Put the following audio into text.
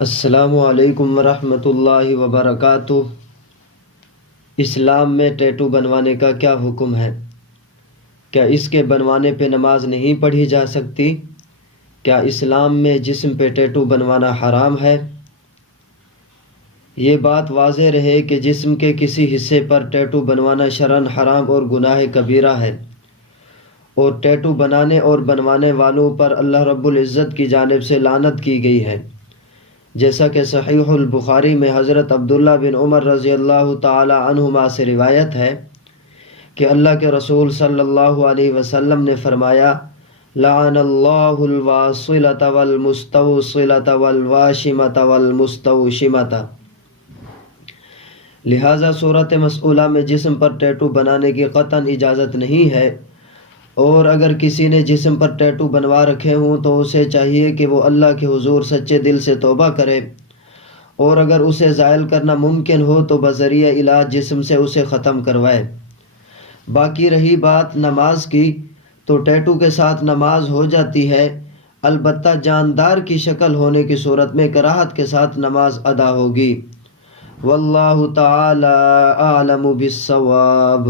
السلام علیکم ورحمۃ اللہ وبرکاتہ۔ اسلام میں ٹیٹو بنوانے کا کیا حکم ہے؟ کیا اس کے بنوانے پہ نماز نہیں پڑھی جا سکتی؟ کیا اسلام میں جسم پہ ٹیٹو بنوانا حرام ہے؟ یہ بات واضح رہے کہ جسم کے کسی حصے پر ٹیٹو بنوانا شرعاً حرام اور گناہ کبیرہ ہے، اور ٹیٹو بنانے اور بنوانے والوں پر اللہ رب العزت کی جانب سے لعنت کی گئی ہے، جیسا کہ صحیح البخاری میں حضرت عبداللہ بن عمر رضی اللہ تعالی عنہما سے روایت ہے کہ اللہ کے رسول صلی اللہ علیہ وسلم نے فرمایا: لعن اللہ الواصلۃ والمستوصلۃ والواشمۃ والمستوشمۃ۔ لہذا صورت مسئولہ میں جسم پر ٹیٹو بنانے کی قطعاً اجازت نہیں ہے، اور اگر کسی نے جسم پر ٹیٹو بنوا رکھے ہوں تو اسے چاہیے کہ وہ اللہ کے حضور سچے دل سے توبہ کرے، اور اگر اسے زائل کرنا ممکن ہو تو بذریعہ علاج جسم سے اسے ختم کروائے۔ باقی رہی بات نماز کی، تو ٹیٹو کے ساتھ نماز ہو جاتی ہے، البتہ جاندار کی شکل ہونے کی صورت میں کراہت کے ساتھ نماز ادا ہوگی۔ واللہ تعالی اعلم بالصواب۔